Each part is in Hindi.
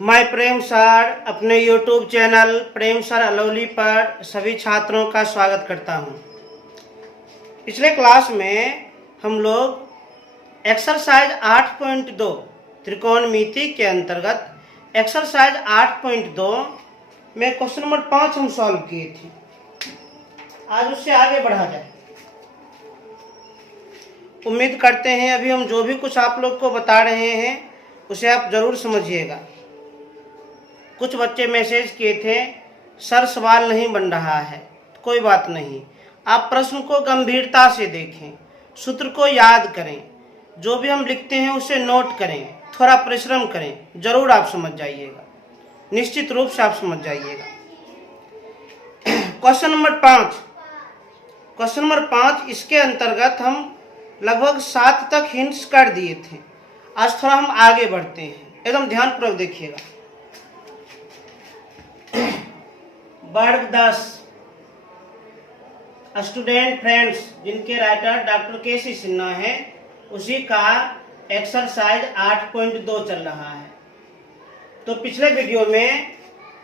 मैं प्रेम सर अपने YouTube चैनल प्रेम सर अलौली पर सभी छात्रों का स्वागत करता हूं। पिछले क्लास में हम लोग एक्सरसाइज 8.2 त्रिकोणमिति के अंतर्गत एक्सरसाइज 8.2 में क्वेश्चन नंबर 5 हम सॉल्व किए थे। आज उससे आगे बढ़ा जाए। उम्मीद करते हैं अभी हम जो भी कुछ आप लोग को बता रहे हैं उसे आप जरूर समझिएगा। कुछ बच्चे मैसेज किए थे सर सवाल नहीं बन रहा है। कोई बात नहीं, आप प्रश्न को गंभीरता से देखें, सूत्र को याद करें, जो भी हम लिखते हैं उसे नोट करें, थोड़ा परिश्रम करें, जरूर आप समझ जाइएगा, निश्चित रूप से आप समझ जाइएगा। क्वेश्चन नंबर 5 इसके अंतर्गत हम लगभग 7 तक हिंट्स कर दिए थे। आज थोड़ा हम आगे बढ़ते हैं, एकदम ध्यानपूर्वक देखिएगा। वर्ग 10 स्टूडेंट फ्रेंड्स जिनके राइटर डॉक्टर के.सी. सिन्हा है, उसी का एक्सरसाइज 8.2 चल रहा है। तो पिछले वीडियो में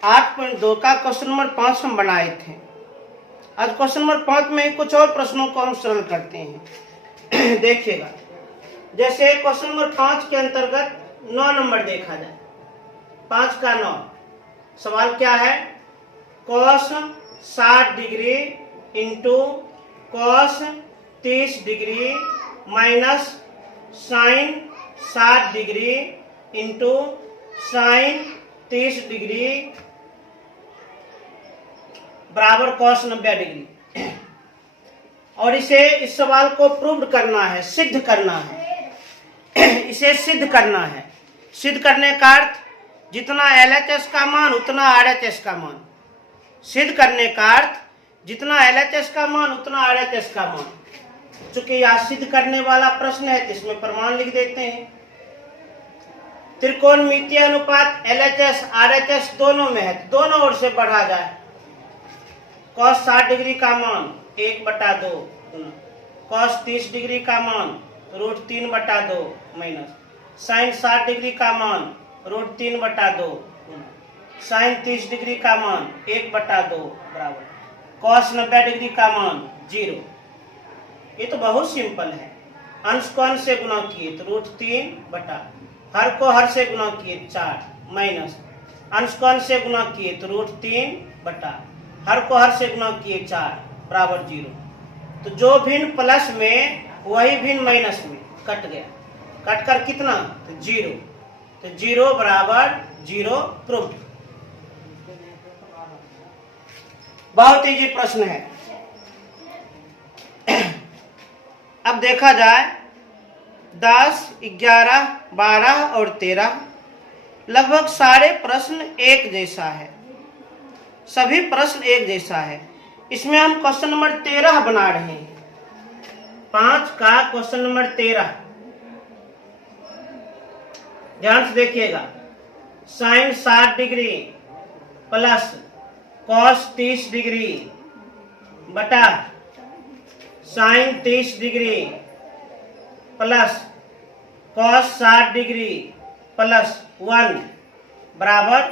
8.2 का क्वेश्चन नंबर 5 हम बनाए थे। आज क्वेश्चन नंबर 5 में कुछ और प्रश्नों को हम सरल करते हैं। देखिएगा, जैसे क्वेश्चन नंबर 5 के अंतर्गत 9 नंबर देखा जाए। 5 का 9 सवाल क्या है? Cos 60 degree into cos 30 degree minus sine 60 degree into sine 30 degree बराबर कॉस 90 डिग्री। और इस सवाल को प्रूव करना है, सिद्ध करना है। इसे सिद्ध करना है। सिद्ध करने का अर्थ जितना LHS का मान उतना RHS का मान। सिद्ध करने का अर्थ जितना LHS का मान उतना RHS का मान। चूंकि यह सिद्ध करने वाला प्रश्न है तो इसमें प्रमाण लिख देते हैं। त्रिकोणमितीय अनुपात LHS RHS दोनों में है, तो दोनों ओर से बढ़ा जाए। cos 60 डिग्री का मान 1/2, cos 30 डिग्री का मान √3/2 माइनस साइन 60 डिग्री का मान √3/2 साइन 30 डिग्री का मान 1/2 बराबर cos 90 डिग्री का मान 0। ये तो बहुत सिंपल है। अंश को अंश से गुना किए तो √3 हर को हर से गुना किए 4 माइनस अंश को अंश से गुना किए तो √3 हर को हर से गुना किए 4 बराबर 0। तो जो भिन्न प्लस में वही भिन्न माइनस में कट गया। कट कर कितना? तो 0। तो 0 बराबर 0 प्रूफ। बहुत इजी प्रश्न है। अब देखा जाए 10, 11, 12 और 13 लगभग सारे प्रश्न एक जैसा है। सभी प्रश्न एक जैसा है। इसमें हम क्वेश्चन नंबर 13 बना रहे हैं। 5 का क्वेश्चन नंबर 13 ध्यान से देखिएगा। Sine 60 degree plus cos 30 degree बटा sine 30 degree plus cos 60 degree plus 1 बराबर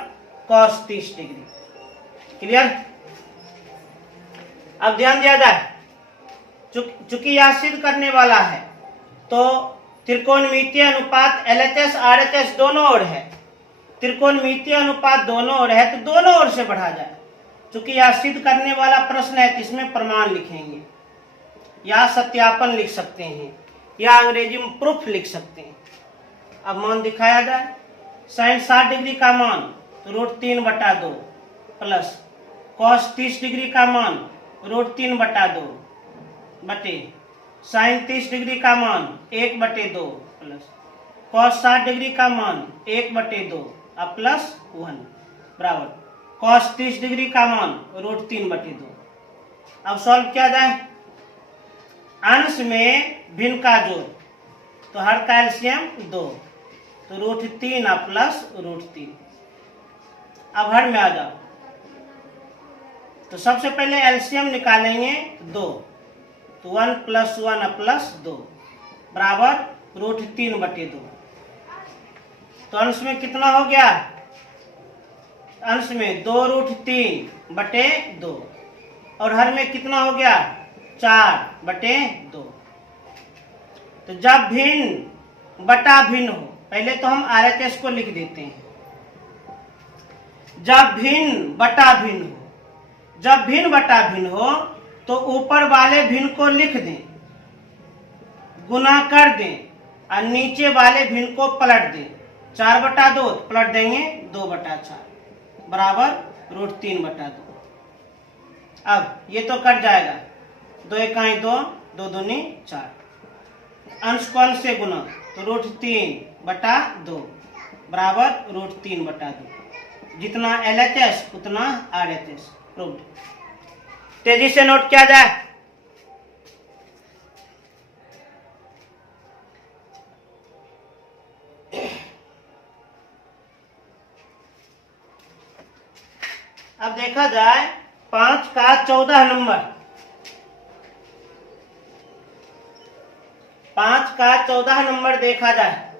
कॉस 30 डिग्री। क्लियर? अब ध्यान दिया जाए, चूंकि यह सिद्ध करने वाला है तो त्रिकोणमितीय अनुपात LHS RHS दोनों ओर है। त्रिकोणमितीय अनुपात दोनों ओर है तो दोनों ओर से बढ़ा जाए। चूंकि यह सिद्ध करने वाला प्रश्न है तो इसमें प्रमाण लिखेंगे, या सत्यापन लिख सकते हैं, या अंग्रेजी में प्रूफ लिख सकते हैं। अब मान दिखाया जाए। साइन 60 डिग्री का मान तो √3/2 प्लस कॉस 30 डिग्री का मान √3/2 बटे साइन 30 डिग्री का मान 1/2 प्लस कॉस 60 डिग्री का मान 1/2 अब प्लस 1 बराबर कॉस 30 डिग्री का मान √3/2। अब सॉल्व किया जाए। अंश में भिन्न का जोड़, तो हर का एलसीएम 2, तो √3 प्लस √3। अब हर में आ जाओ, तो सबसे पहले एलसीएम निकालेंगे 2, तो 1 + 1 + 2 बराबर √3/2। तो अंश में कितना हो गया? अंश में 2√3/2 और हर में कितना हो गया 4/2। तो जब भिन्न बटा भिन्न हो, पहले तो हम RHS को लिख देते हैं। जब भिन्न बटा भिन्न हो, जब भिन्न बटा भिन्न हो तो ऊपर वाले भिन्न को लिख दें, गुना कर दें और नीचे वाले भिन्न को पलट दें। 4/2 पलट देंगे 2/4 बराबर √3/2। अब ये तो कट जाएगा, 2 इकाई 2, 2 दूनी 4। अंश को अंश से गुना तो √3/2 बराबर √3/2। जितना LHS उतना RHS प्रूव्ड। तेजी से नोट किया जाए। अब देखा जाए 5 का 14 नंबर। 5 का 14 नंबर देखा जाए।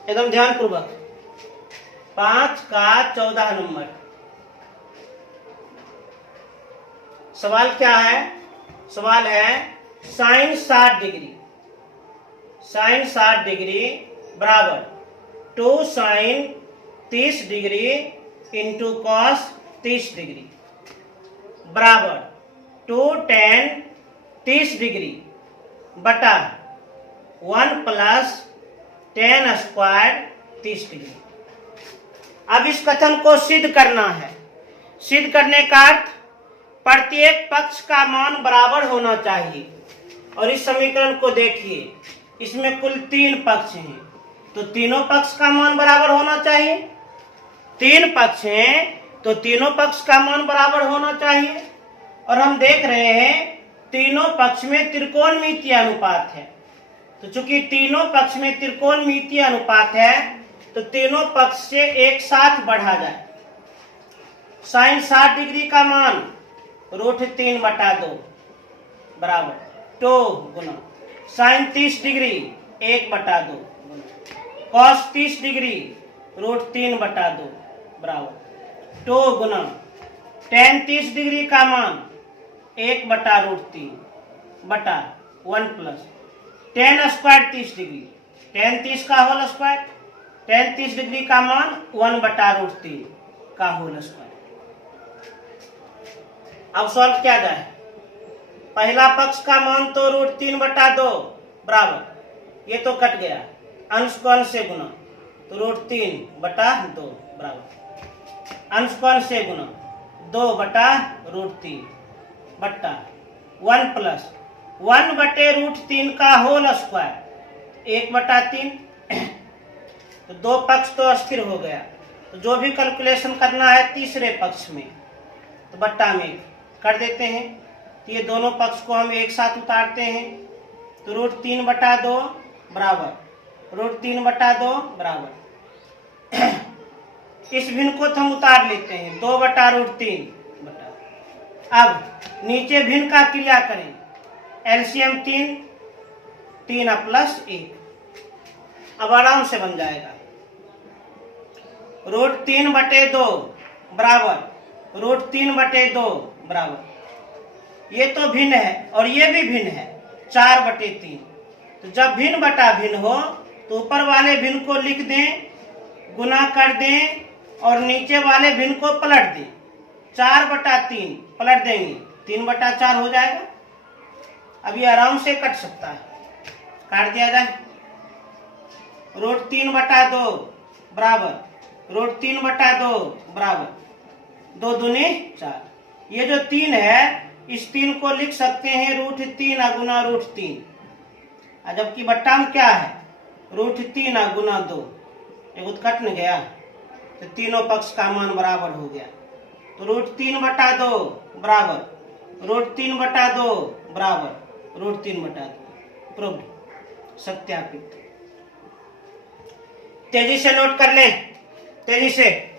एकदम ध्यान पूर्वक। 5 का 14 नंबर सवाल क्या है? सवाल है साइन 60 डिग्री, साइन 60 डिग्री बराबर 2 sine 30 degree into cos 30 degree बराबर 2 tan 30 डिग्री बटा 1 प्लस tan स्क्वायर 30 डिग्री। अब इस कथन को सिद्ध करना है। सिद्ध करने का अर्थ प्रत्येक पक्ष का मान बराबर होना चाहिए। और इस समीकरण को देखिए, इसमें कुल 3 पक्ष हैं, तो तीनों पक्ष का मान बराबर होना चाहिए। 3 पक्ष हैं तो तीनों पक्ष का मान बराबर होना चाहिए। और हम देख रहे हैं तीनों पक्ष में त्रिकोणमितीय अनुपात है। तो चूंकि तीनों पक्ष में त्रिकोणमितीय अनुपात है तो तीनों पक्ष से एक साथ बढ़ा जाए। साइन 60 डिग्री का मान √3/2 बराबर 2 गुना साइन 30 डिग्री 1/2 गुना कॉस 30 डिग्री √3/2 बराबर 2 गुना tan 30 डिग्री का मान 1/√3 बटा 1 plus tan square 30 degree, tan 30 का होल स्क्वायर, tan 30 डिग्री का मान 1/√3 का होल स्क्वायर। अब सॉल्व किया जाए। पहला पक्ष का मान तो √3/2 बराबर, ये तो कट गया, अंश को अंश से गुना तो √3/2 बराबर अंश को अंश से गुना 2/√3 बट्टा 1 प्लस 1/√3 का होल स्क्वायर 1/3। तो 2 पक्ष तो अस्थिर हो गया, तो जो भी कैलकुलेशन करना है तीसरे पक्ष में तो बट्टा में कर देते हैं। तो ये दोनों पक्ष को हम एक साथ उतारते हैं तो √3/2 बराबर √3/2 बराबर इस भिन्न को हम उतार लेते हैं 2/√3 बटा। अब नीचे भिन्न का क्रिया करें, एलसीएम 3 प्लस 1, अब आराम से बन जाएगा। √3/2 बराबर √3/2 बराबर ये तो भिन्न है और ये भी भिन्न है 4/3। तो जब भिन्न बटा भिन्न हो तो ऊपर वाले भिन्न को लिख दें, गुना कर दें और नीचे वाले भिन्न को पलट दें। 4/3 पलट देंगे 3/4 हो जाएगा। अब ये आराम से कट सकता है, काट दिया जाए। √3/2 बराबर √3/2 बराबर 2 दूनी 4। ये जो 3 है इस 3 को लिख सकते हैं √3 गुना √3, जबकि बट्टा में क्या है √3 गुना 2, एक कट न गया तो तीनों पक्ष का मान बराबर हो गया। तो √3/2 बराबर √3/2 बराबर √3/2 प्रूव्ड, सत्यापित। तेजी से नोट कर लें, तेजी से।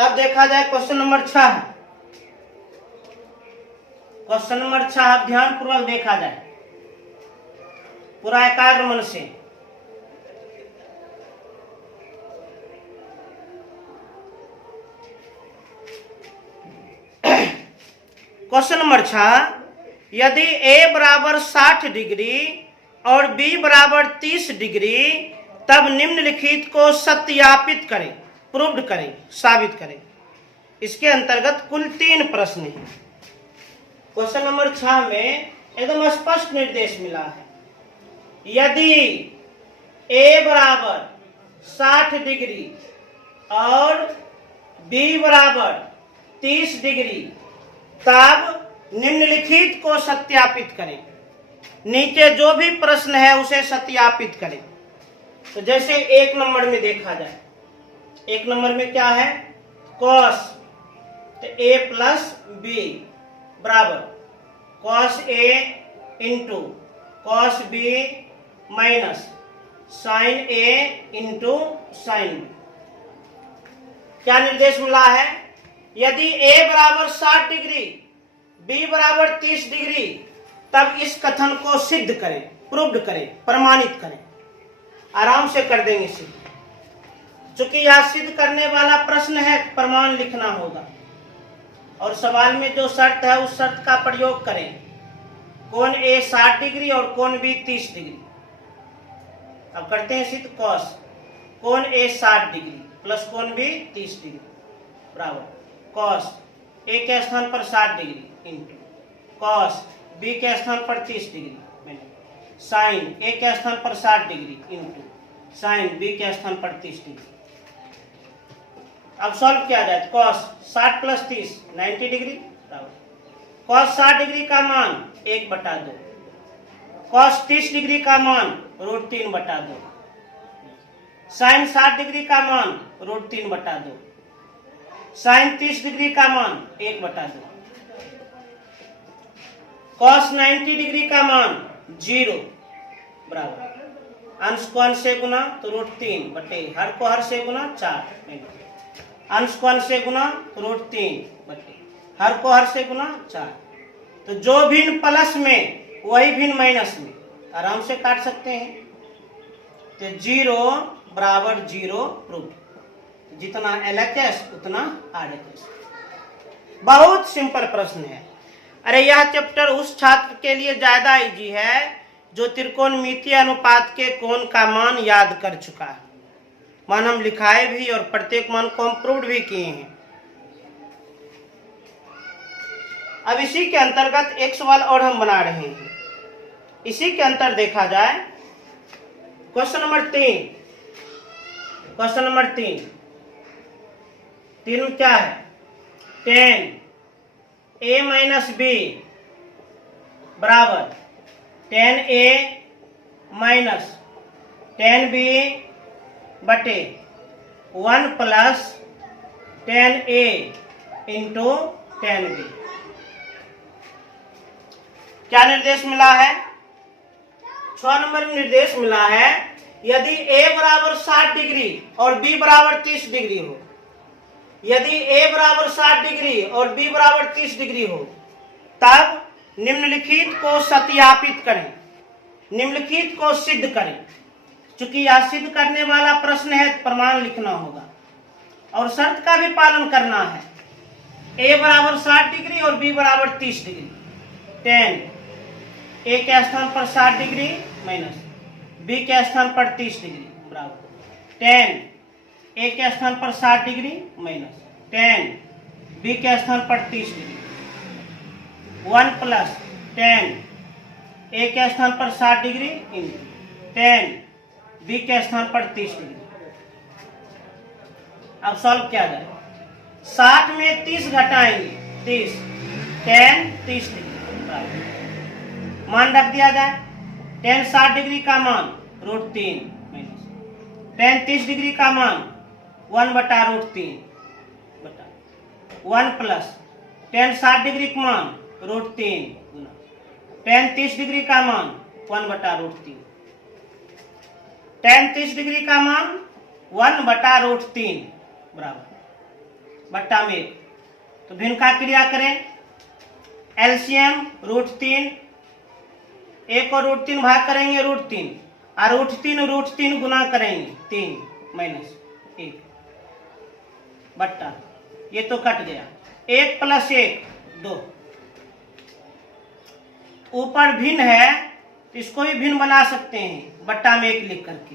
अब देखा जाए क्वेश्चन नंबर 6। क्वेश्चन नंबर 6 अब ध्यान पूर्वक देखा जाए, पूरा एकाग्र मन से। क्वेश्चन नंबर 6, यदि a बराबर 60 डिग्री और b बराबर 30 डिग्री तब निम्नलिखित को सत्यापित करें, प्रूव्ड करें, साबित करें। इसके अंतर्गत कुल 3 प्रश्न हैं। क्वेश्चन नंबर 6 में एकदम स्पष्ट निर्देश मिला है, यदि a बराबर 60 डिग्री और b बराबर 30 डिग्री तब निम्नलिखित को सत्यापित करें। नीचे जो भी प्रश्न है उसे सत्यापित करें। तो जैसे 1 नंबर में देखा जाए, 1 नंबर में क्या है, cos, तो a प्लस b बराबर cos a into cos b minus sin a into sin b। क्या निर्देश मिला है, यदि a बराबर 60 डिग्री b बराबर 30 डिग्री तब इस कथन को सिद्ध करें, प्रूव्ड करें, प्रमाणित करें। आराम से कर देंगे सिद्ध। चूंकि यह सिद्ध करने वाला प्रश्न है, प्रमाण लिखना होगा और सवाल में जो शर्त है उस शर्त का प्रयोग करें। कोण a 60 डिग्री और कोण b 30 डिग्री। अब करते हैं सिद्ध। cos, कोण a 60 डिग्री प्लस कोण b 30 डिग्री बराबर cos a के स्थान पर 60 डिग्री इंटू cos b के स्थान पर 30 डिग्री sin a के स्थान पर 60 डिग्री इंटू sin b के स्थान पर 30 डिग्री। अब सॉल्व किया जाए। cos 60 प्लस 30 90 डिग्री बराबर cos 60 डिग्री का मान 1/2, cos 30 डिग्री का मान √3/2, sin 60 डिग्री का मान √3/2, sin 30 डिग्री का मान 1/2, cos 90 डिग्री का मान 0 बराबर अंश को अंश से गुना तो √3 बटे हर को हर से गुना 4, अंश को अंश से गुना तो √3 बटे हर को हर से गुना 4। तो जो भिन्न प्लस में वही भिन्न माइनस में, आराम से काट सकते हैं। तो 0 बराबर 0 प्रूफ। जितना LHS उतना RHS। बहुत सिंपल प्रश्न है। अरे यह चैप्टर उस छात्र के लिए ज्यादा इजी है जो त्रिकोणमितीय अनुपात के कोण का मान याद कर चुका है। मान हम लिखाए भी और प्रत्येक मान को हम प्रूव्ड भी किए हैं। अब इसी के अंतर्गत एक सवाल और हम बना रहे हैं। इसी के अंतर देखा जाए क्वेश्चन नंबर 3। क्वेश्चन नंबर 3 में क्या है, 10a माइनस b बराबर 10a माइनस 10b बटे 1 प्लस 10a इंटू 10b। क्या निर्देश मिला है, 6 नंबर में निर्देश मिला है, यदि a बराबर 60 डिग्री और b बराबर 30 डिग्री हो, यदि a बराबर 60 डिग्री और b बराबर 30 डिग्री हो तब निम्नलिखित को सत्यापित करें, निम्नलिखित को सिद्ध करें। चूंकि यह सिद्ध करने वाला प्रश्न है, प्रमाण लिखना होगा और शर्त का भी पालन करना है। a बराबर 60 डिग्री और b बराबर 30 डिग्री। 10 a के स्थान पर 60 डिग्री माइनस b के स्थान पर 30 डिग्री बराबर 10 a के स्थान पर 60 डिग्री माइनस 10 b के स्थान पर 30 डिग्री 1 प्लस 10 a के स्थान पर 60 डिग्री इंटू 10 b के स्थान पर 30 डिग्री। अब सॉल्व किया जाए। 60 में 30 घटाएंगे 30, 10 30 डिग्री मान रख दिया जाए। 10 60 डिग्री का मान √3 माइनस 10 30 डिग्री का मान 1/√3 बटा 1 प्लस 10 60 डिग्री का मान √3 गुना 10 30 डिग्री का मान 1/√3। 10 30 डिग्री का मान 1/√3 बराबर बट्टा में 1। तो भिन्न का क्रिया करें, एलसीएम √3, 1 और √3 भाग करेंगे √3, और √3 गुना करेंगे 3 - 1 बट्टा, ये तो कट गया, 1 + 1 2। ऊपर भिन्न है तो इसको भी भिन्न बना सकते हैं बट्टा में 1 लिख करके,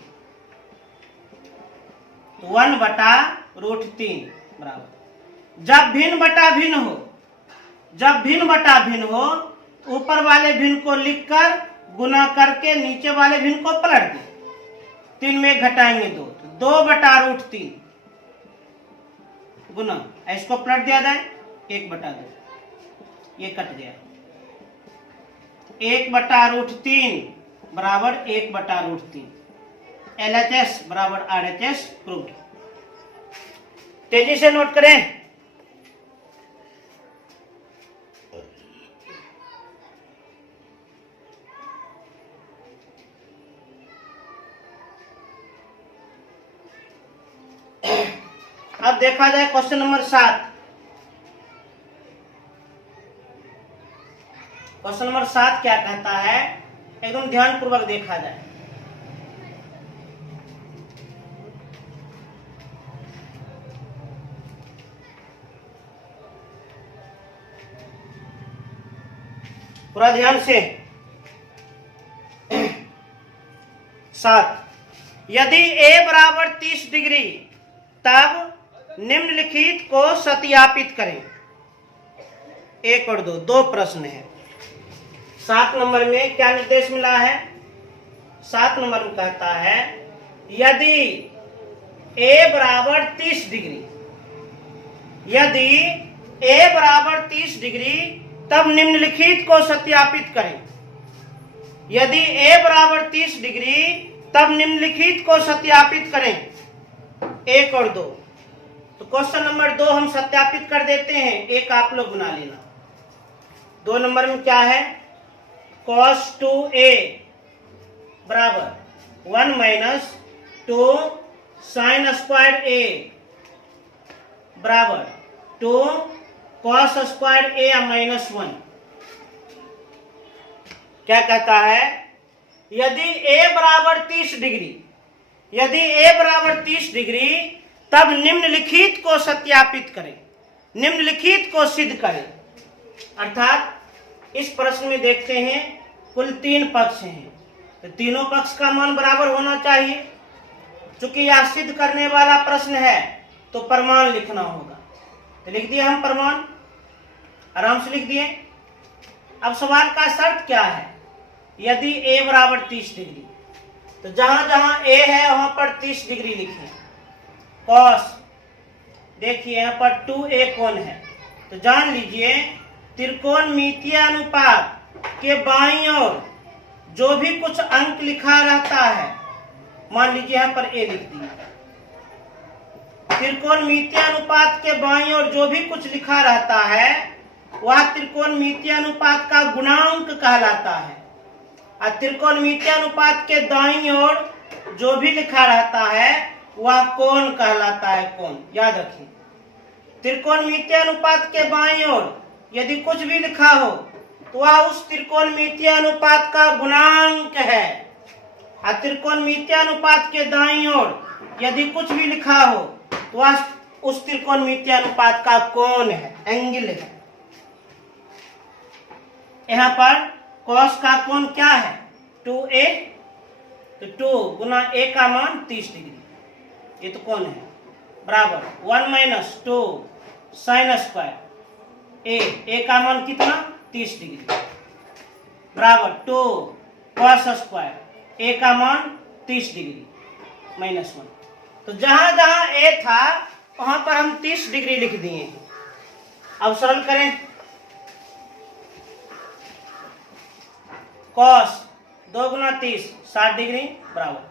तो 1/√3 बराबर। जब भिन्न बटा भिन्न हो, ऊपर वाले भिन्न को लिखकर गुना करके नीचे वाले भिन्न को पलट दें, 3 में घटाएंगे 2, तो 2/√3 गुना, इसको पलट दिया जाए 1/2, ये कट गया, 1/√3 बराबर 1/√3। LHS बराबर RHS प्रूव्ड। तेजी से नोट करें। अब देखा जाए क्वेश्चन नंबर 7। क्वेश्चन नंबर 7 क्या कहता है, एकदम ध्यानपूर्वक देखा जाए। पूरा ध्यान से। 7, यदि a बराबर 30 डिग्री तब निम्नलिखित को सत्यापित करें। 1 और 2 प्रश्न है। 7 नंबर में क्या निर्देश मिला है, 7 नंबर में कहता है यदि a बराबर 30 डिग्री, यदि a बराबर 30 डिग्री तब निम्नलिखित को सत्यापित करें। यदि a बराबर 30 डिग्री तब निम्नलिखित को सत्यापित करें। 1 और 2, तो क्वेश्चन नंबर 2 हम सत्यापित कर देते हैं, एक आप लोग बना लेना। 2 नंबर में क्या है, cos 2a बराबर 1 - 2 sin² a बराबर 2 cos² a -1। क्या कहता है, यदि a बराबर 30 डिग्री, यदि a बराबर 30 डिग्री तब निम्नलिखित को सत्यापित करें, निम्नलिखित को सिद्ध करें। अर्थात इस प्रश्न में देखते हैं कुल 3 पक्ष हैं, तो तीनों पक्ष का मान बराबर होना चाहिए। चूंकि यह सिद्ध करने वाला प्रश्न है तो प्रमाण लिखना होगा, तो लिख दिए हम प्रमाण, आराम से लिख दिए। अब सवाल का शर्त क्या है, यदि a बराबर 30 डिग्री, तो जहां जहां a है वहां पर 30 डिग्री लिखें। cos, देखिए यहाँ पर 2a कोण है, तो जान लीजिए त्रिकोणमितीय अनुपात के बाईं ओर जो भी कुछ अंक लिखा रहता है, मान लीजिए यहाँ पर a लिख दिए, त्रिकोणमितीय अनुपात के बाईं ओर जो भी कुछ लिखा रहता है वह त्रिकोणमितीय अनुपात का गुणांक कहलाता है, और त्रिकोणमितीय अनुपात के दाईं ओर जो भी लिखा रहता है वह कोण कहलाता है, कोण याद रखिए। त्रिकोणमितीय अनुपात के बाईं ओर यदि कुछ भी लिखा हो तो वह उस त्रिकोणमितीय अनुपात का गुणांक है, और त्रिकोणमितीय अनुपात के दाईं ओर यदि कुछ भी लिखा हो तो वह उस त्रिकोणमितीय अनुपात का कोण है, एंगल है। यहाँ पर cos का कोण क्या है, 2a, तो 2 गुना a का मान 30 डिग्री, ये तो कोण है, बराबर 1 - 2 sin² a का मान कितना 30 डिग्री, बराबर 2 cos² a का मान 30 डिग्री -1। तो जहां जहां a था वहां पर हम 30 डिग्री लिख दिए हैं। अब सरल करें, cos 2 गुना 30 60 डिग्री बराबर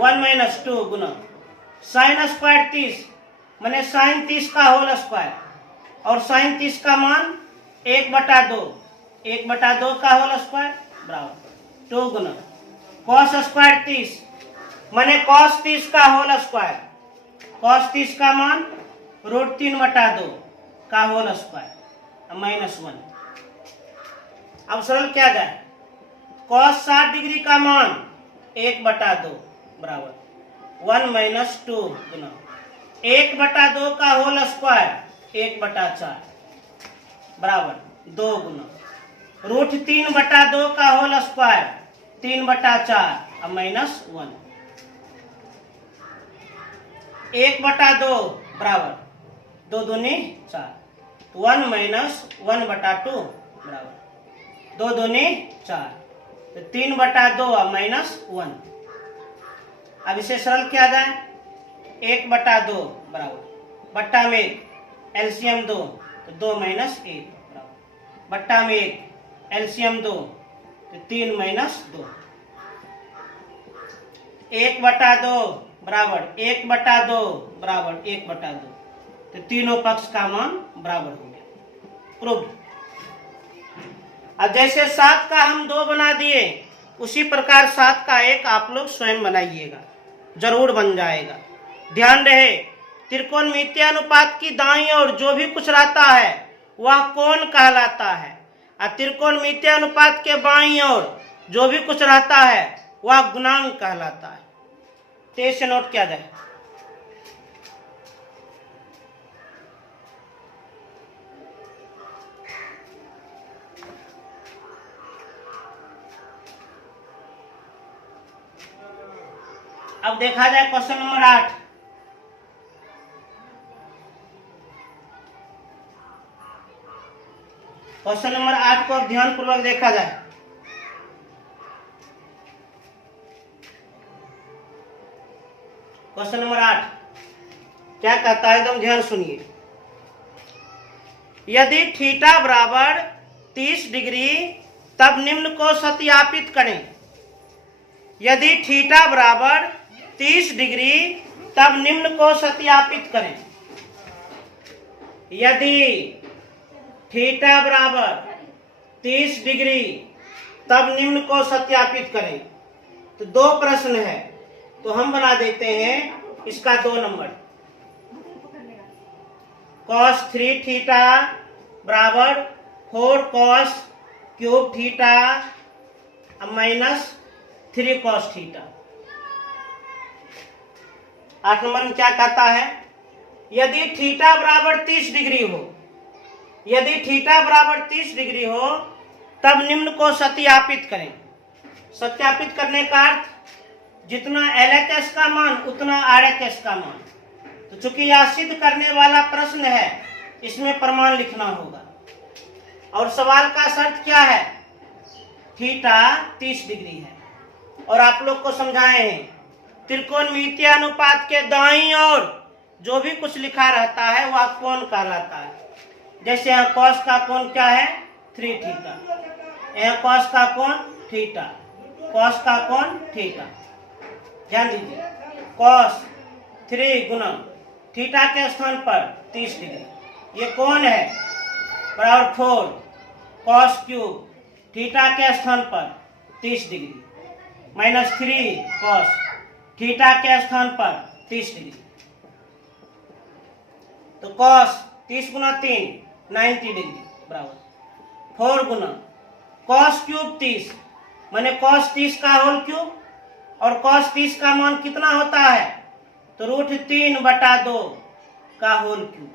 1 - 2 गुना sin² 30 मैंने sin 30 का होल स्क्वायर, और sin 30 का मान 1/2, 1/2 का होल स्क्वायर बराबर 2 गुना cos² 30 मैंने cos 30 का होल स्क्वायर, cos 30 का मान √3/2 का होल स्क्वायर -1। अब सरल किया जाए, cos 60 डिग्री का मान 1/2 बराबर 1 - 2 गुना 1/2 का होल स्क्वायर 1/4 बराबर 2 गुना √3/2 का होल स्क्वायर 3/4 अब -1। 1/2 बराबर 2 दूनी 4, 1 - 1/2 बराबर 2 दूनी 4, तो 3/2 अब -1। अब इसे सरल किया जाए, 1/2 बराबर बट्टा में 1 एलसीएम 2 तो 2 - 1 बराबर बट्टा में 1 एलसीएम 2 तो 3 - 2। 1/2 बराबर 1/2 बराबर 1/2, तो तीनों पक्ष का मान बराबर हो गया। प्रूव। अब जैसे 7 का हम 2 बना दिए, उसी प्रकार 7 का 1 आप लोग स्वयं बनाइएगा, जरूर बन जाएगा। ध्यान रहे, त्रिकोणमितीय अनुपात की दाईं ओर जो भी कुछ रहता है वह कोण कहलाता है, और त्रिकोणमितीय अनुपात के बाईं ओर जो भी कुछ रहता है वह गुणांक कहलाता है। तो इसे नोट किया जाए। अब देखा जाए क्वेश्चन नंबर 8। क्वेश्चन नंबर 8 को अब ध्यान पूर्वक देखा जाए। क्वेश्चन नंबर 8 क्या कहता है, एकदम ध्यान सुनिए। यदि थीटा बराबर 30 डिग्री तब निम्न को सत्यापित करें। यदि थीटा बराबर 30 डिग्री तब निम्न को सत्यापित करें। यदि थीटा बराबर 30 डिग्री तब निम्न को सत्यापित करें। तो 2 प्रश्न है, तो हम बना देते हैं इसका 2 नंबर। cos 3 थीटा बराबर 4 cos cube theta -3 cos theta. 8 number में क्या कहता है, यदि थीटा बराबर 30 डिग्री हो, यदि थीटा बराबर 30 डिग्री हो तब निम्न को सत्यापित करें। सत्यापित करने का अर्थ जितना LHS का मान उतना RHS का मान। तो चूंकि यह सिद्ध करने वाला प्रश्न है, इसमें प्रमाण लिखना होगा। और सवाल का शर्त क्या है, थीटा 30 डिग्री है। और आप लोग को समझाए हैं, त्रिकोणमितीय अनुपात के दाईं ओर जो भी कुछ लिखा रहता है वह कोण कहलाता है। जैसे यहाँ cos का कोण क्या है, 3 थीटा। यहाँ cos का कोण थीटा, cos का कोण थीटा। ध्यान दीजिए, cos 3 गुना थीटा के स्थान पर 30 डिग्री, ये कोण है, बराबर 4 cos क्यूब थीटा के स्थान पर 30 डिग्री -3 cos थीटा के स्थान पर 30 डिग्री। तो cos 30 गुना 3 90 डिग्री बराबर 4 गुना cos क्यूब 30 माने cos 30 का होल क्यूब, और cos 30 का मान कितना होता है, तो √3/2 का होल क्यूब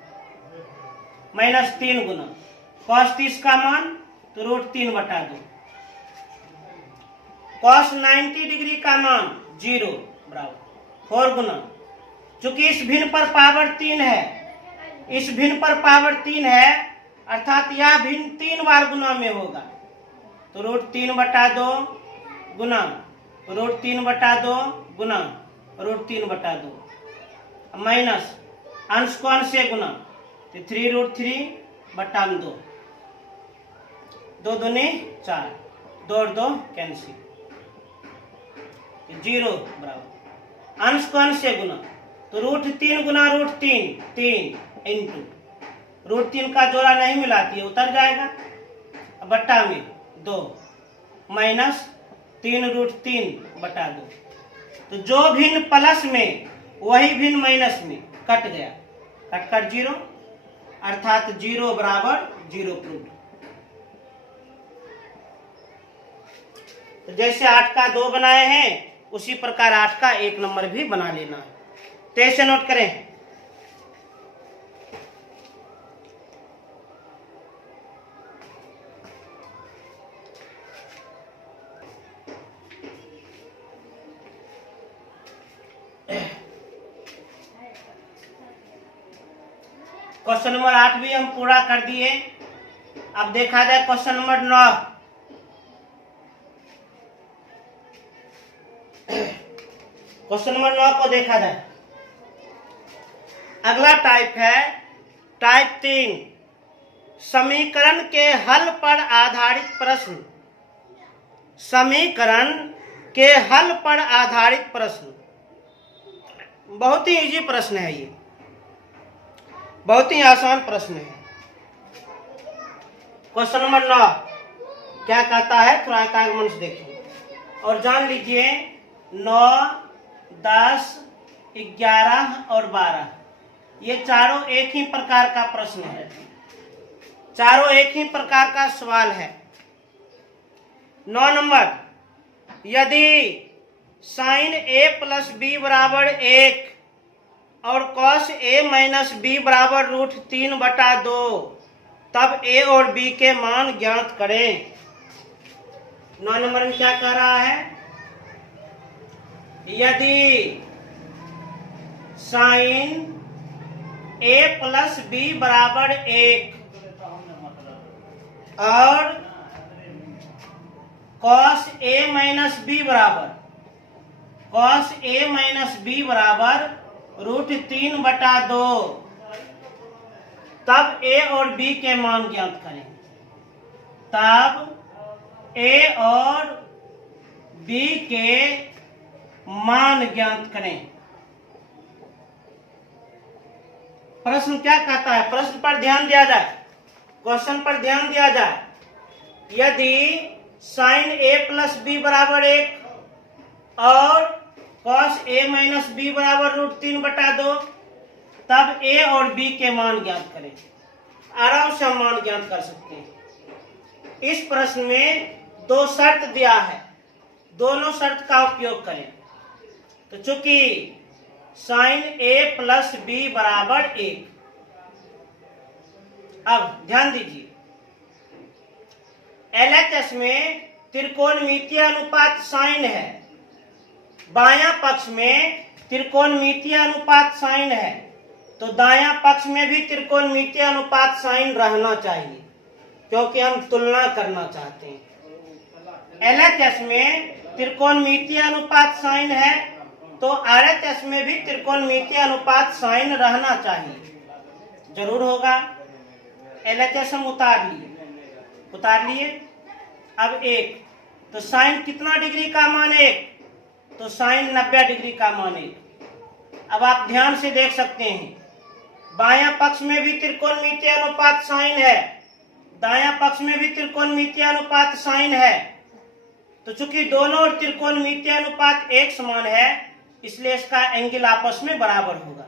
-3 गुना cos 30 का मान तो √3/2। cos 90 डिग्री का मान 0 बराबर 4 गुना, चूंकि इस भिन्न पर पावर 3 है, इस भिन्न पर पावर 3 है, अर्थात यह भिन्न 3 बार गुना में होगा। तो √3/2 गुना √3/2 गुना √3/2 माइनस अंश को अंश से गुना, तो 3√3/2 2 दूनी 4, 2 और 2 कैंसिल, 0 बराबर अंश को अंश से गुना, तो √3 गुना √3 3 इंटू √3 का जोड़ा नहीं मिलाती है, उतर जाएगा, बट्टा में 2 माइनस 3√3/2। तो जो भिन्न प्लस में वही भिन्न माइनस में कट गया, कट 0 अर्थात 0 बराबर 0 प्रूव। तो जैसे 8 का 2 बनाए हैं उसी प्रकार 8 का 1 नंबर भी बना लेना है। तो ऐसे नोट करें। क्वेश्चन नंबर 8 भी हम पूरा कर दिए। अब देखा जाए क्वेश्चन नंबर 9। क्वेश्चन नंबर 9 को देखा जाए। अगला टाइप है टाइप 3, समीकरण के हल पर आधारित प्रश्न। समीकरण के हल पर आधारित प्रश्न बहुत ही इजी प्रश्न है, ये बहुत ही आसान प्रश्न है। क्वेश्चन नंबर 9 क्या कहता है, थोड़ा एकाग्र से देखिए और जान लीजिए। 9, 10, 11 और 12 ये चारों एक ही प्रकार का प्रश्न है, चारों एक ही प्रकार का सवाल है। 9 नंबर, यदि साइन a प्लस बी बराबर 1 और कॉस a माइनस बी बराबर √3/2 तब a और b के मान ज्ञात करें। 9 नंबर में क्या कह रहा है, यदि साइन a प्लस बी बराबर 1 और कॉस a माइनस बी बराबर √3/2 तब a और b के मान ज्ञात करें। तब a और b के मान ज्ञात करें। प्रश्न क्या कहता है, प्रश्न पर ध्यान दिया जाए, क्वेश्चन पर ध्यान दिया जाए। यदि साइन a प्लस बी बराबर 1 और कॉस a माइनस बी बराबर √3/2 तब a और b के मान ज्ञात करें। आराम से हम मान ज्ञात कर सकते हैं। इस प्रश्न में 2 शर्त दिया है, दोनों शर्त का उपयोग करें। तो चूंकि साइन a प्लस बी बराबर 1, अब ध्यान दीजिए, LHS में त्रिकोणमितीय अनुपात साइन है, बायां पक्ष में त्रिकोणमितीय अनुपात साइन है, तो दायां पक्ष में भी त्रिकोणमितीय अनुपात साइन रहना चाहिए क्योंकि हम तुलना करना चाहते हैं। LHS में त्रिकोणमितीय अनुपात साइन है तो RHS में भी त्रिकोणमितीय अनुपात साइन रहना चाहिए, जरूर होगा। LHS हम उतार लिए। अब 1 तो साइन कितना डिग्री का मान 1, तो साइन 90 डिग्री का मान 1। अब आप ध्यान से देख सकते हैं, बायां पक्ष में भी त्रिकोणमितीय अनुपात साइन है, दायां पक्ष में भी त्रिकोणमितीय अनुपात साइन है। तो चूंकि दोनों और त्रिकोणमितीय अनुपात एक समान है इसलिए इसका एंगल आपस में बराबर होगा,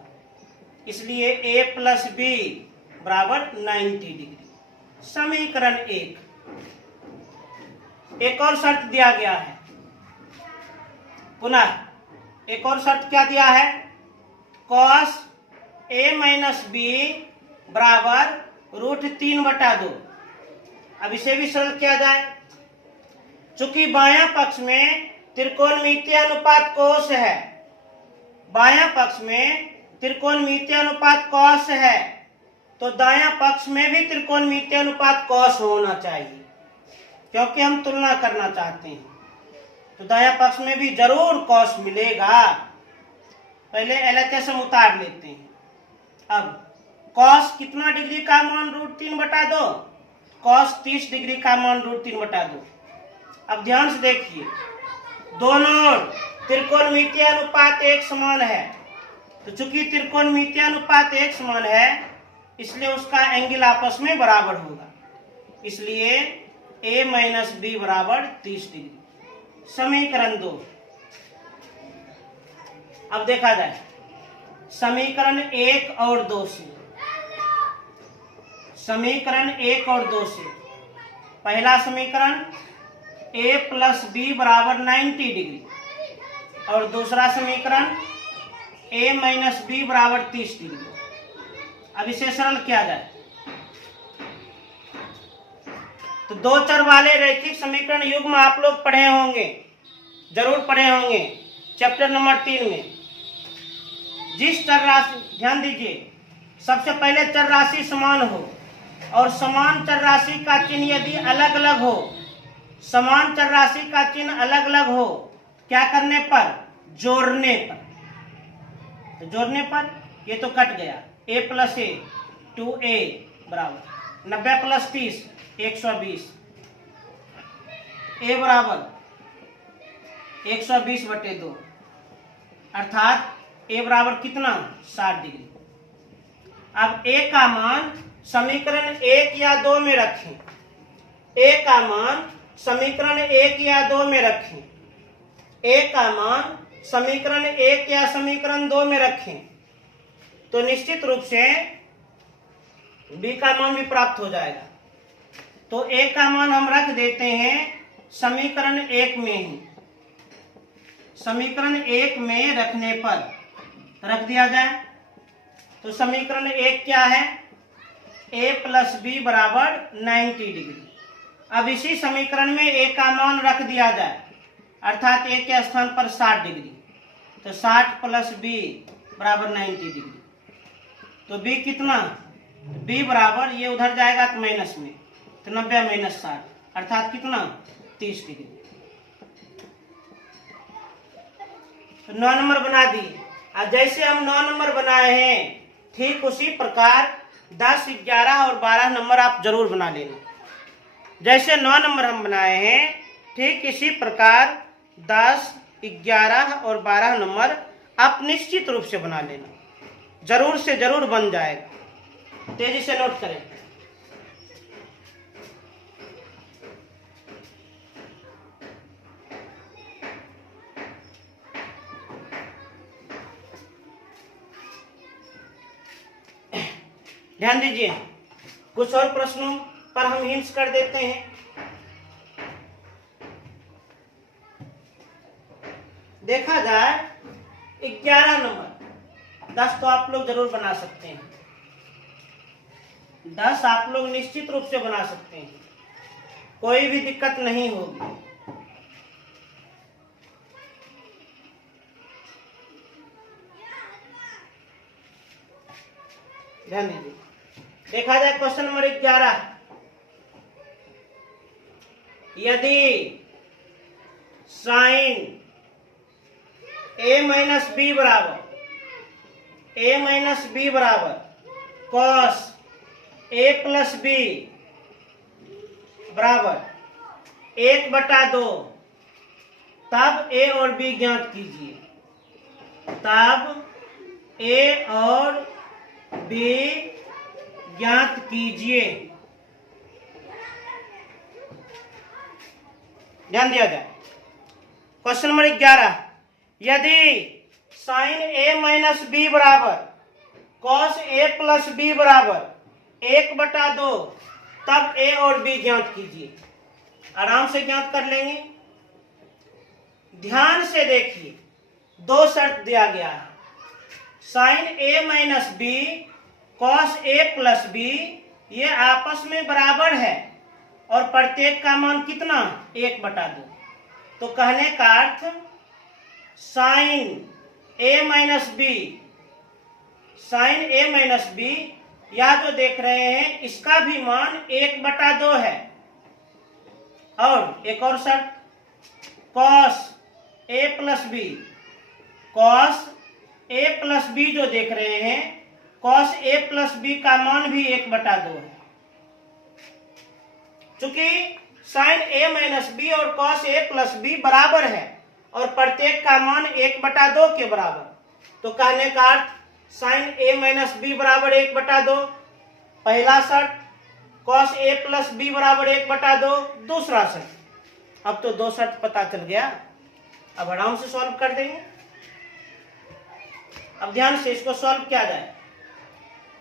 इसलिए a प्लस बी बराबर 90 डिग्री। समीकरण 1। एक और शर्त दिया गया है, पुनः एक और शर्त क्या दिया है, कॉस a माइनस बी बराबर √3/2। अब इसे भी सरल किया जाए। चूंकि बायां पक्ष में त्रिकोणमितीय अनुपात कोस है, बायां पक्ष में त्रिकोणमितीय अनुपात कॉस है, तो दायां पक्ष में भी त्रिकोणमितीय अनुपात कॉस होना चाहिए क्योंकि हम तुलना करना चाहते हैं। तो दायां पक्ष में भी जरूर कॉस मिलेगा। पहले LHS हम उतार लेते हैं। अब कॉस कितना डिग्री का मान √3/2, कॉस 30 डिग्री का मान √3/2। अब ध्यान से देखिए, दोनों त्रिकोणमितीय अनुपात एक समान है, तो चूंकि त्रिकोणमितीय अनुपात एक समान है इसलिए उसका एंगल आपस में बराबर होगा, इसलिए a माइनस बी बराबर 30 डिग्री। समीकरण 2। अब देखा जाए, समीकरण 1 और 2 से। समीकरण 1 और 2 से पहला समीकरण a प्लस बी बराबर 90 डिग्री और दूसरा समीकरण a माइनस बी बराबर 30 डिग्री। अब इसे सरल किया जाए तो दो चर वाले रैखिक समीकरण युग्म आप लोग पढ़े होंगे, जरूर पढ़े होंगे चैप्टर नंबर 3 में। जिस चर राशि, ध्यान दीजिए, सबसे पहले चर राशि समान हो और समान चर राशि का चिन्ह यदि अलग अलग हो, समान चर राशि का चिन्ह अलग अलग हो, क्या करने पर? जोड़ने पर। तो जोड़ने पर ये तो कट गया, a प्लस ए 2a बराबर 90 प्लस 30 120, a बराबर 120/2 अर्थात a बराबर कितना? 60 डिग्री। अब a का मान समीकरण 1 या 2 में रखें, a का मान समीकरण 1 या 2 में रखें, a का मान समीकरण 1 या समीकरण 2 में रखें तो निश्चित रूप से b का मान भी प्राप्त हो जाएगा। तो a का मान हम रख देते हैं समीकरण 1 में ही। समीकरण 1 में रखने पर रख दिया जाए तो समीकरण 1 क्या है? a प्लस बी बराबर 90 डिग्री। अब इसी समीकरण में a का मान रख दिया जाए अर्थात a के स्थान पर 60 डिग्री, तो 60 प्लस b बराबर 90 डिग्री। तो b कितना? b बराबर, ये उधर जाएगा तो माइनस में, तो 90 माइनस 60 अर्थात कितना? 30 डिग्री। तो 9 नंबर बना दिए। अब जैसे हम 9 नंबर बनाए हैं ठीक उसी प्रकार 10, 11 और 12 नंबर आप जरूर बना लेना। जैसे 9 नंबर हम बनाए हैं ठीक इसी प्रकार 10, 11 और 12 नंबर आप निश्चित रूप से बना लेना, जरूर से जरूर बन जाएगा। तेजी से नोट करें। ध्यान दीजिए, कुछ और प्रश्नों पर हम हिंट्स कर देते हैं। देखा जाए 11 नंबर, 10 तो आप लोग जरूर बना सकते हैं, 10 आप लोग निश्चित रूप से बना सकते हैं, कोई भी दिक्कत नहीं होगी। ध्यान दीजिए, देखा जाए क्वेश्चन नंबर 11। यदि साइन a माइनस बी बराबर कॉस a प्लस बी बराबर 1/2, तब a और b ज्ञात कीजिए। तब a और b ज्ञात कीजिए। ध्यान दिया जाए, क्वेश्चन नंबर 11। यदि साइन a माइनस बी बराबर कॉस a प्लस बी बराबर 1/2, तब a और b ज्ञात कीजिए। आराम से ज्ञात कर लेंगे। ध्यान से देखिए, दो शर्त दिया गया है। Sine a minus B cos a plus B ये आपस में बराबर है और प्रत्येक का मान कितना? 1/2। तो कहने का अर्थ साइन a माइनस बी या जो देख रहे हैं इसका भी मान 1/2 है। और एक और शर्त, कॉस a प्लस बी जो देख रहे हैं कॉस a प्लस बी का मान भी 1/2 है। चूंकि साइन a माइनस बी और कॉस a प्लस बी बराबर है और प्रत्येक का मान 1/2 के बराबर, तो कहने का अर्थ साइन a माइनस बी बराबर 1/2 पहला शर्त, कॉस a प्लस बी बराबर 1/2 दूसरा शर्त। अब तो दो शर्त पता चल गया, अब आराम से सॉल्व कर देंगे। अब ध्यान से इसको सॉल्व किया जाए।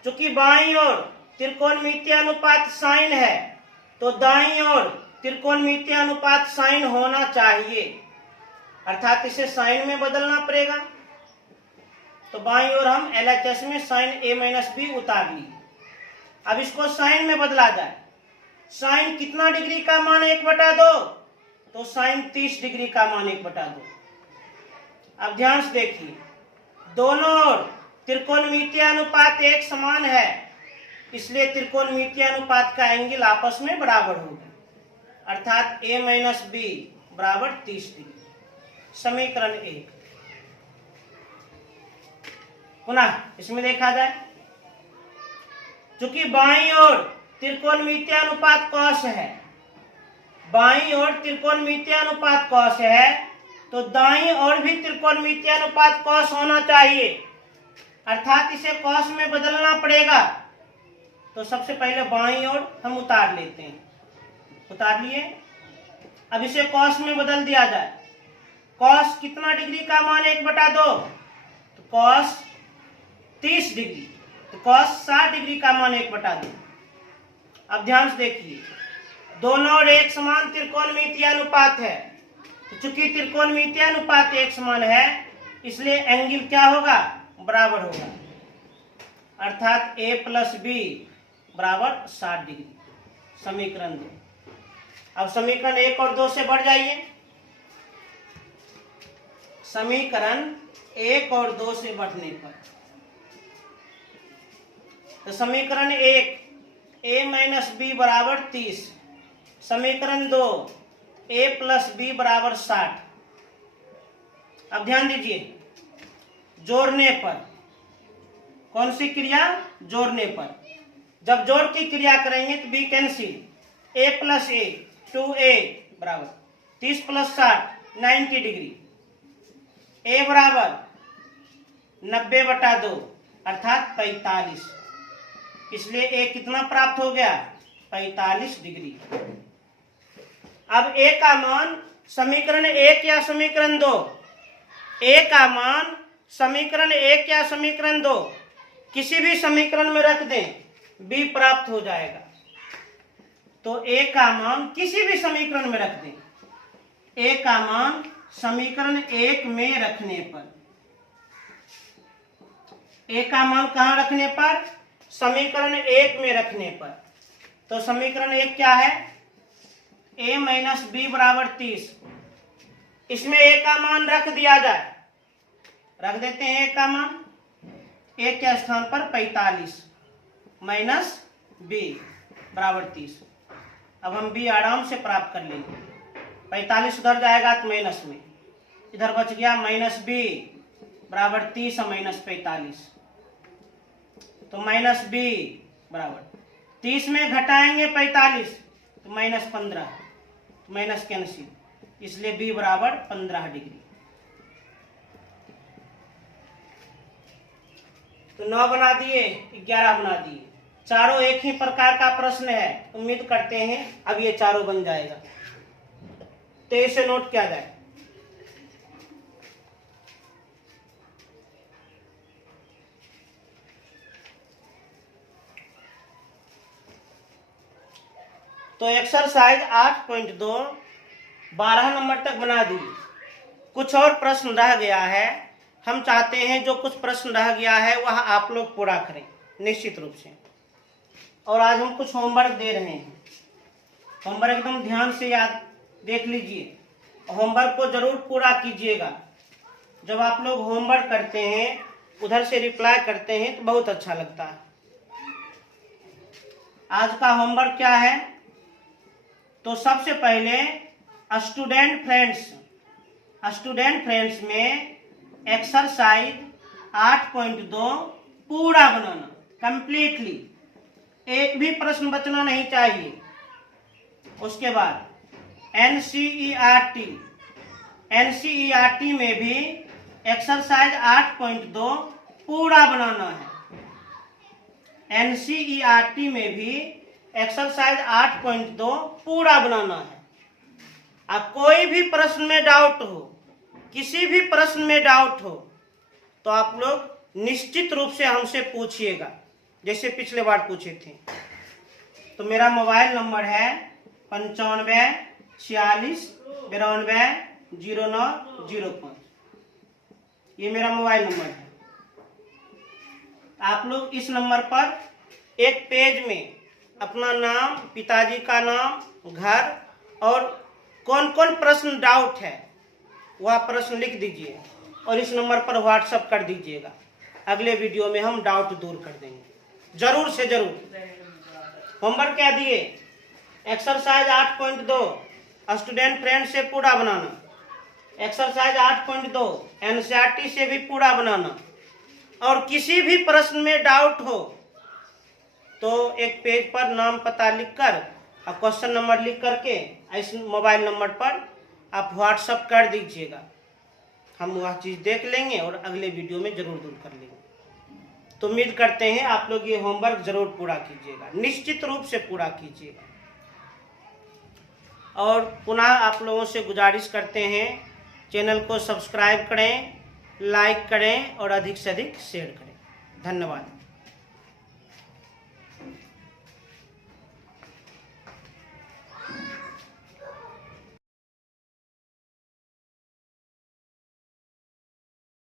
चूंकि बाईं ओर त्रिकोणमितीय अनुपात साइन है तो दाईं ओर त्रिकोणमितीय अनुपात साइन होना चाहिए, अर्थात इसे साइन में बदलना पड़ेगा। तो बाईं ओर हम LHS में साइन A-B उतार लिए। अब इसको साइन में बदला जाए। साइन कितना डिग्री का मान 1/2, तो साइन 30 डिग्री का मान 1/2। अब ध्यान से देखिए, दोनों ओर त्रिकोणमितीय अनुपात एक समान है, इसलिए त्रिकोणमितीय अनुपात का एंगल आपस में बराबर होगा, अर्थात A-B बराबर 30 डिग्री। समीकरण 1। पुनः इसमें देखा जाए, चूंकि बाईं ओर त्रिकोणमितीय अनुपात cos है, बाईं ओर त्रिकोणमितीय अनुपात cos है, तो दाईं ओर भी त्रिकोणमितीय अनुपात cos होना चाहिए, अर्थात इसे cos में बदलना पड़ेगा। तो सबसे पहले बाईं ओर हम उतार लेते हैं, उतार लिए। अब इसे cos में बदल दिया जाए। cos कितना डिग्री का मान 1/2, तो cos 30 डिग्री, तो cos 60 डिग्री का मान 1/2। अब ध्यान से देखिए, दोनों ओर एक समान त्रिकोणमितीय अनुपात है, तो चूंकि त्रिकोणमितीय अनुपात एक समान है, इसलिए एंगल क्या होगा, बराबर होगा, अर्थात A+B बराबर 60 डिग्री। समीकरण 2। अब समीकरण 1 और 2 से बढ़ जाइए। समीकरण 1 और 2 से बढ़ने पर, तो समीकरण 1 A-B बराबर 30, समीकरण 2 A+B बराबर 60। अब ध्यान दीजिए, जोड़ने पर, कौन सी क्रिया, जोड़ने पर। जब जोड़ की क्रिया करेंगे तो B कैंसिल, A+A 2A बराबर 30 + 60 90 डिग्री, A बराबर 90/2 अर्थात 45, इसलिए A कितना प्राप्त हो गया, 45 डिग्री। अब A का मान समीकरण 1 या समीकरण 2, A का मान समीकरण 1 या समीकरण 2 किसी भी समीकरण में रख दें, B प्राप्त हो जाएगा। तो A का मान किसी भी समीकरण में रख दें, A का मान समीकरण 1 में रखने पर, A का मान कहां रखने पर, समीकरण 1 में रखने पर। तो समीकरण 1 क्या है, A-B बराबर 30, इसमें A का मान रख दिया जाए, रख देते हैं A का मान, A के स्थान पर 45 माइनस B बराबर 30। अब हम B आराम से प्राप्त कर लेंगे, 45 उधर जाएगा तो माइनस में, इधर बच गया -B बराबर 30 और -45, तो -B बराबर 30 में घटाएंगे 45 तो -15, माइनस कैंसिल, इसलिए B बराबर 15 डिग्री। तो 9 बना दिए, 11 बना दिए। चारों एक ही प्रकार का प्रश्न है, उम्मीद करते हैं अब ये चारों बन जाएगा। तो इसे नोट किया जाए। तो एक्सरसाइज 8.2 12 नंबर तक बना दी। कुछ और प्रश्न रह गया है, हम चाहते हैं जो कुछ प्रश्न रह गया है वह आप लोग पूरा करें निश्चित रूप से। और आज हम कुछ होमवर्क दे रहे हैं, होमवर्क एकदम ध्यान से याद देख लीजिए, होमवर्क को जरूर पूरा कीजिएगा। जब आप लोग होमवर्क करते हैं उधर से रिप्लाई करते हैं तो बहुत अच्छा लगता है। आज का होमवर्क क्या है, तो सबसे पहले स्टूडेंट फ्रेंड्स में एक्सरसाइज 8.2 पूरा बनाना कंप्लीटली, एक भी प्रश्न बचना नहीं चाहिए। उसके बाद एनसीईआरटी में भी एक्सरसाइज 8.2 पूरा बनाना है। एनसीईआरटी में भी एक्सरसाइज 8.2 पूरा बनाना है। अब कोई भी प्रश्न में डाउट हो, किसी भी प्रश्न में डाउट हो, तो आप लोग निश्चित रूप से हमसे पूछिएगा, जैसे पिछले बार पूछे थे। तो मेरा मोबाइल नंबर है 9546920905। ये मेरा मोबाइल नंबर है। आप लोग इस नंबर पर एक पेज में अपना नाम, पिताजी का नाम, घर और कौन कौन प्रश्न डाउट है वह प्रश्न लिख दीजिए और इस नंबर पर व्हाट्सएप कर दीजिएगा। अगले वीडियो में हम डाउट दूर कर देंगे, जरूर से जरूर। होमवर्क क्या दिए? एक्सरसाइज 8.2 स्टूडेंट फ्रेंड से पूरा बनाना। एक्सरसाइज 8.2 एनसीईआरटी से भी पूरा बनाना। और किसी भी प्रश्न में डाउट हो तो एक पेज पर नाम पता लिखकर और क्वेश्चन नंबर लिख करके इस मोबाइल नंबर पर आप व्हाट्सएप कर दीजिएगा। हम वह चीज़ देख लेंगे और अगले वीडियो में जरूर दूर कर लेंगे। तो उम्मीद करते हैं आप लोग ये होमवर्क जरूर पूरा कीजिएगा, निश्चित रूप से पूरा कीजिएगा। और पुनः आप लोगों से गुजारिश करते हैं, चैनल को सब्सक्राइब करें, लाइक करें और अधिक से अधिक शेयर करें। धन्यवाद।